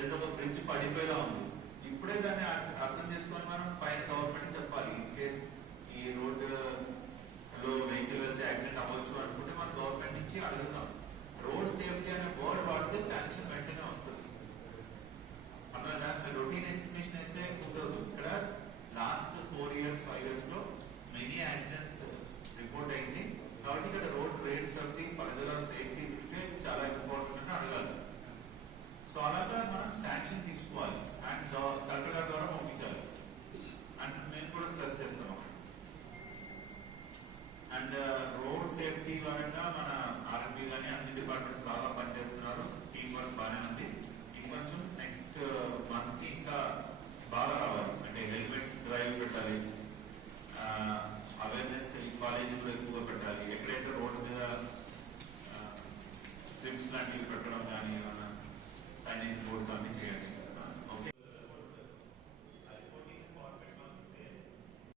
లేదా ఒక బ్రిడ్జ్ పడిపోయేలా ఉంది, ఇప్పుడే దాన్ని అర్థం చేసుకొని మనం పైన గవర్నమెంట్ చెప్పాలి. ఇన్ కేస్ ఈ రోడ్ లో వెహికల్ వెళ్తే యాక్సిడెంట్ అవ్వచ్చు అనుకుంటే మనం గవర్నమెంట్ నుంచి అడుగుతాం. రోడ్ సేఫ్టీ అనే వర్డ్ వాడితే శాంక్షన్ వెంటనే వస్తుంది. అట్లా రొటీన్ ఎస్టిమేషన్ వేస్తే కుదరదు. ఇక్కడ లాస్ట్ 4 years 5 years లో మెనీ యాక్సిడెంట్స్ రిపోర్ట్ అయింది. కాబట్టి ఇక్కడ రోడ్ రేట్ సర్చింగ్ ప్రజల సేఫ్టీ దృష్ట్యా చాలా ఇంపార్టెంట్ అని అడగాలి. సో అలాగా మనం శాంక్షన్ తీసుకోవాలి అండ్ కలెక్టర్ గారి ద్వారా పంపించాలి. అండ్ నేను కూడా స్ట్రెస్ చేస్తాను. అండ్ రోడ్ సేఫ్టీ పరంగా మన ఆర్ఎంపీ కానీ అన్ని డిపార్ట్మెంట్స్ బాగా పనిచేస్తున్నారు. టీం వర్క్ బాగానే ఉంది. ఇంకొంచెం నెక్స్ట్